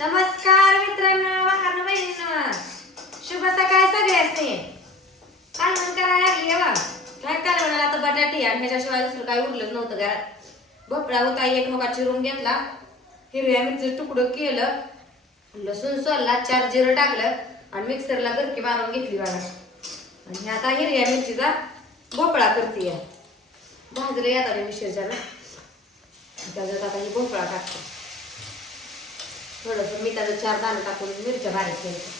नमस्कार मित्रांनो, वाहन बहिणींनो, शुभ सकाळ सगळ्यांनी. कालवण करायला लागली बा. काय कालवणाला आता बटाटी आणि ह्याच्याशिवाय दुसरं काही उरलंच नव्हतं घरात. भोपळा होता एक मोठा चिरून घेतला, हिरव्या मिरची तुकडं केलं, लसूण सोलला, 4 जिरं टाकलं आणि मिक्सरला गरकी मारून घेतली बघा. आणि आता हिरव्या मिरचीचा भोपळा करते. भाजलं येतात मिरचीच्या ना, त्याच्यात आता ही भोपळा टाकते. थोडंसं मिठाचं 4 दाणे टाकून मिरच्या बारीक केल्या.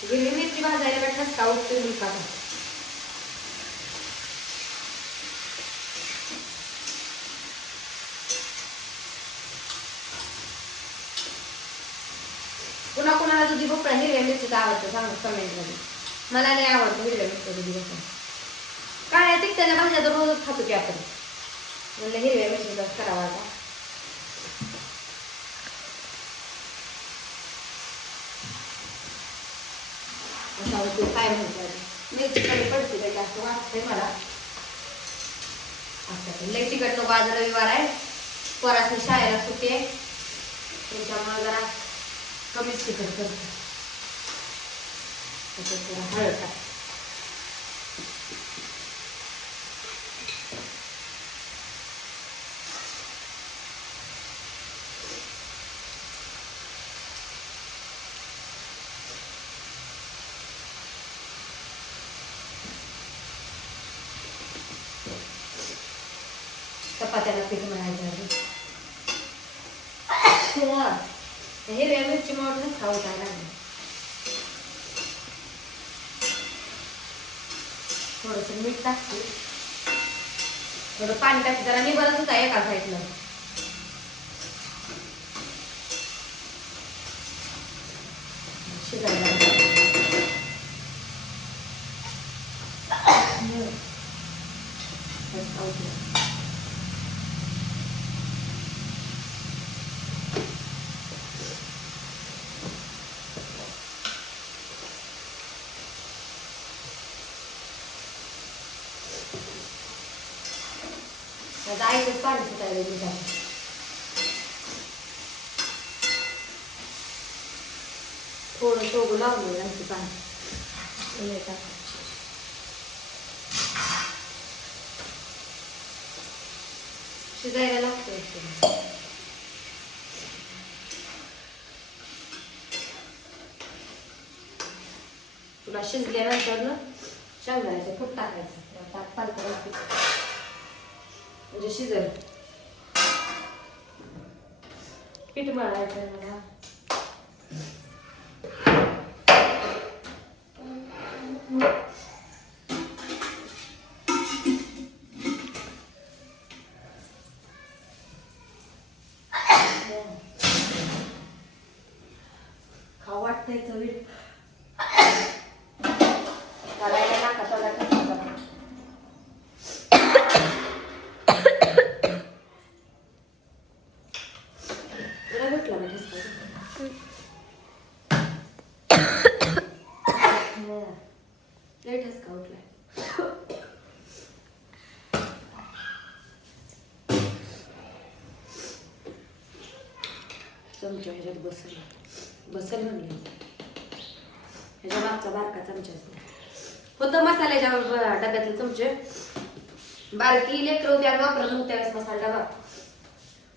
हिरवी मिरची भाजायला ठसका उठतो मुलकाचा. पुन्हा कुणाला दुधी भोपळा हिरव्या मिरचीचा आवडतं सांगा कमेंट मध्ये. मला नाही आवडतं हिरव्या मिरची दुधी भोपळा. काय तिखटाच्या भाज्या तर रोजच खातो की आपण, म्हणलं हिरव्या मिरचीचाच करावा आता. असा होतो काय म्हणतात मिरची कमी पडते काय जास्त वाटतंय मला. असं लई तिखट नको, आज रविवार आहे, पोरासनी शाळेला सुट्टी आहे, त्याच्यामुळे जरा कमीच तिखट करते. त्याच्यात जरा हळद टाक. चपात्याला पीठ मळायचं आहे. हिरव्या मिरची म्हणूनच खाऊ काय लागलं. थोडस मीठ टाकते, थोडं पाणी टाकते, जरा निबरच होता एका साईडला. शिजायला आईच पाणी सुटायला दिलं. थोडं सोगं लावलं आणखी पाणी शिजायला लागतं. तुला शिजल्यानंतर ना शेंगदाण्याचं कूट टाकायचं, पालक म्हणजे शिजल. पीठ मळायचं आहे मला. खाऊ वाटतंय चवीत. करायला टाका थोडा लेटच का उठलाय. चमचा ह्याच्यात बसल म्हणले, ह्याच्या मागचा बारका चमचाच होतं मसाल्याच्या डब्यातले चमचे. बारकी लेकरं होती, आम्ही वापरत नव्हत्या वेळेस मसाला डबा.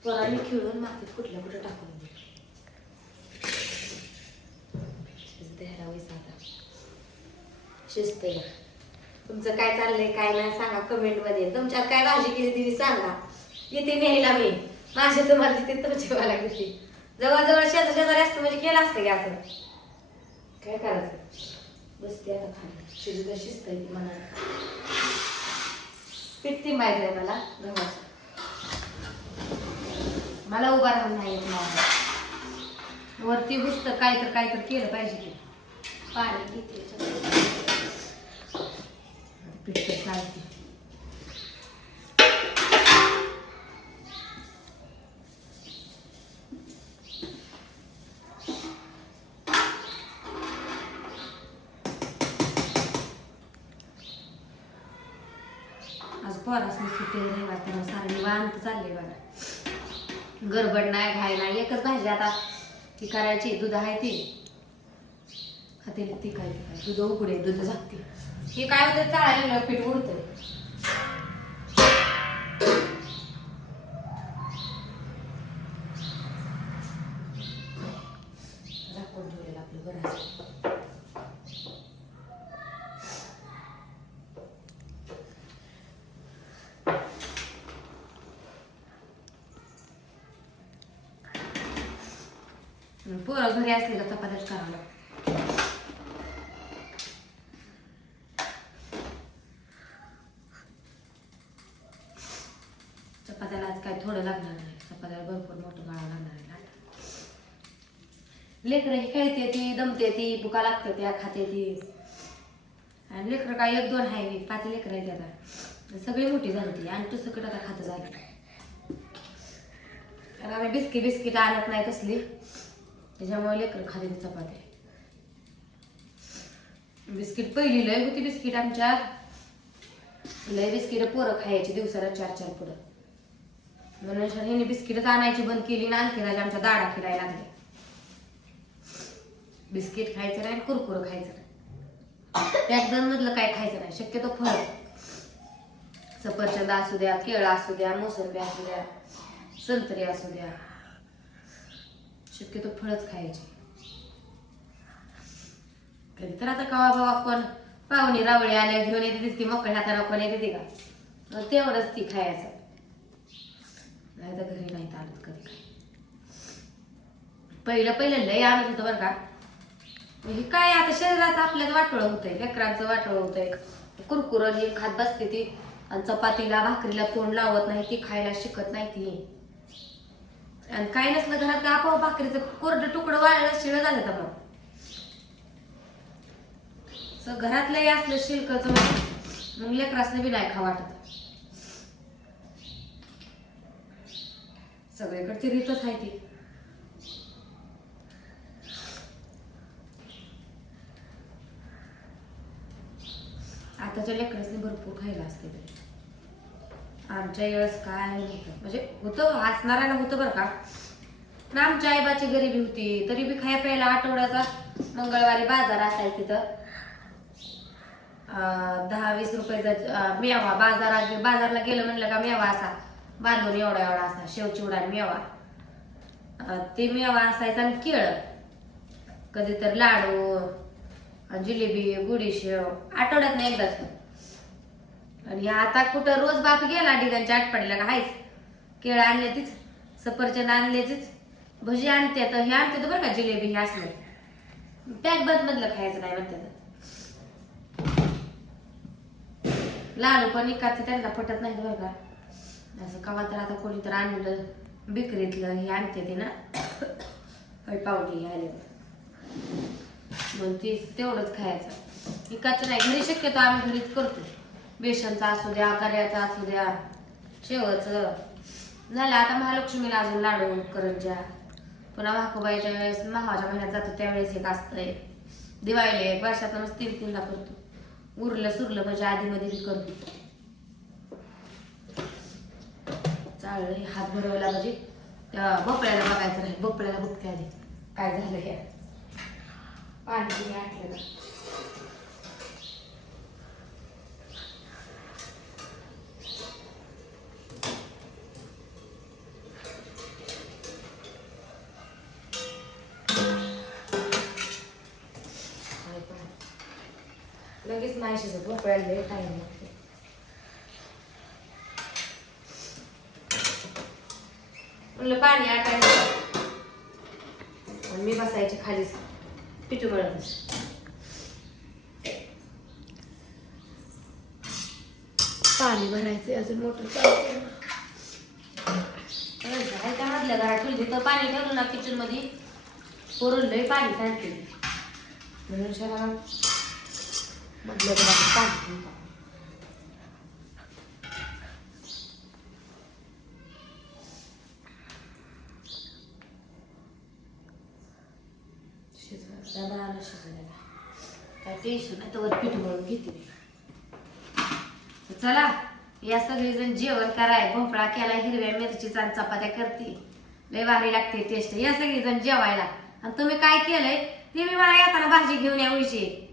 पोरांनी खेळून मातीत कुठल्या कुठं टाकून शिजते. तुमचं काय चाललंय काय नाही सांगा कमेंट मध्ये. तुमच्यात काय भाजी केली तिने सांगा, येते न्यायला मी. माझे तुम्हाला तिथे तुमची मला किती जवळजवळ शेजारी असतं म्हणजे केलं असतं की असं. काय करायचं, बसते आता खाली. शिजू शिजतंय ती मला. पीठ तिंबायचं आहे मला गव्हाचं. मला उभा राहून नाही येत मला. वरती बसतं काय तर केलं पाहिजे की. पाणी घेते पीठ चालते. आज पोरासनी सुट्टी रविवार त्यानं सारं निवांत चाललंय बघा. गडबड नाही घाय नाही. एकच भाजी आता ती करायची. दूध आहे ती खाते ती काय दूध उघडे दूध झाकते. हे काय होतं चाळायला लागलं पीठ उडतंय. झाकून ठेवलेलं आपलं बरं असं. पोरं घरी असले का चपात्याच करावं लागतं. चपात्याला आज काय थोडं लागणार नाही. चपात्याला भरपूर मोठं गाळा लागणार आहे. लेकरं ही खेळते ती दमते ती भुका लागते त्या खाते ती. आणि लेकरं काय 1-2 आहे 5 लेकरं आहेत आता. सगळी मोठी झाली ती आणि तू सकट आता खातं झाली. कारण आम्ही बिस्किट आणत नाही कसली त्याच्यामुळे लेकरं खाते ती चपात्या. बिस्किट पहिली लय होती बिस्किट आमच्या. लय बिस्किट पोरं खायची दिवसाला 4-4 पुढं. म्हणून ह्याने बिस्किटच आणायची बंद केली ना. आणखी राजा आमच्या दाडा फिरायला लागले. बिस्किट खायचं नाही कुरकुर खायचं नाही. पॅकदन मधलं काय खायचं नाही. शक्यतो फळ सफरचंद असू द्या केळं असू द्या मोसंबी असू द्या संत्री असू द्या शक्यतो फळच खायचे. कधी तर आता कवा बाबा कोण पाहुणे रावळे आल्या घेऊन येते ती मोकळ्या हाताने कोण येते का तेवढंच ती खायचं. नाही तर घरी नाही आणत कधी काय. पहिलं लय आणत होतं बरं का. हे काय आता शरीराचं आपल्याला वाटोळं होतंय. लेकरांचं वाटोळं होतंय. कुरकुरं हे खात बसते ती आणि चपातीला भाकरीला तोंड लावत नाही ती. खायला शिकत नाही ती. आणि काय नसलं घरात का आपोआप भाकरीचं कोरडं तुकडं वाळलं शिळं झालं तर मग घरातलंही असलं शिल्कचं मग लेकरासने बी नाही खा वाटत. सगळीकडची रीतच आहे ती. आताच्या लेकरासने भरपूर खायला असते. आमच्या वेळेस काय नव्हतं म्हणजे होतं हसणाऱ्याला होतं बरं का. पण आमच्या आईबाची गरिबी होती तरी बी खाया प्यायला आठवड्याचा मंगळवारी बाजार असायचा तिथं. 10-20 रुपयाचा मेवा बाजारला गेलं म्हणलं का मेवा असा बांधून एवढा असा शेव चिवडा मेवा ते मेवा असायचा आणि केळं कधी तर लाडू जिलेबी गुडीशेव आठवड्यात नाही एकदाच. आणि आता कुठं रोज बाप गेला डिगांच्या आटपाडीला का हायच. केळं आणले तीच सफरचंद आणले तीच भजी आणते तर हे आणते तर बरं का जिलेबी हे असले पॅक बंद खायचं नाही म्हणते. लाडू पण एकाच त्यांना पटत नाही बरं का. असं कवा तर आता कोणी तर आणलं बिक्रीतलं हे आणते ते ना पावडी आले मग तीच तेवढंच खायचं. एकाच नाही. घरी शक्यतो आम्ही घरीच करतो. बेसनचा असू द्या कर्याचा असू द्या शेवचं झालं. आता महालक्ष्मीला अजून लाडू करंज्या पुन्हा भाकूबाईच्या वेळेस महावाच्या महिन्यात जातो त्यावेळेस एक असतंय. दिवाळीला एक वर्षातूनच 3-3ला करतो. उरलं सुरलं म्हणजे आधीमध्ये बी करतो. चाललंय हात भरवला म्हणजे त्या भोपळ्याला बघायचं नाही. भोपळ्याला बघते आधी काय झालं हे पाणी आटलं का. लगेच नाही शिजत भोपळ्याला लय टाइम लागतो. म्हणलं पाणी आटायचं आणि मी बसायचे खालीच पिठू मळत. पाणी भरायचे अजून मोटर चालू मधल्या घरात ठेवली तर पाणी ठेवलं ना किचन मध्ये पोरून लय पाणी सांगते म्हणून शहरा मधल्या घरात पाणी शिजवायला शिजवायला काय टेन्शन नाही तर पीठ मळून घेते. चला या सगळीजण जेवण कराय, भोपळा केला, हिरव्या मिरचीचा आणि चपात्या करते, लय भारी लागते टेस्ट. या सगळीजण जेवायला. आणि तुम्ही काय केलंय ते मी मला येताना भाजी घेऊन या उशी.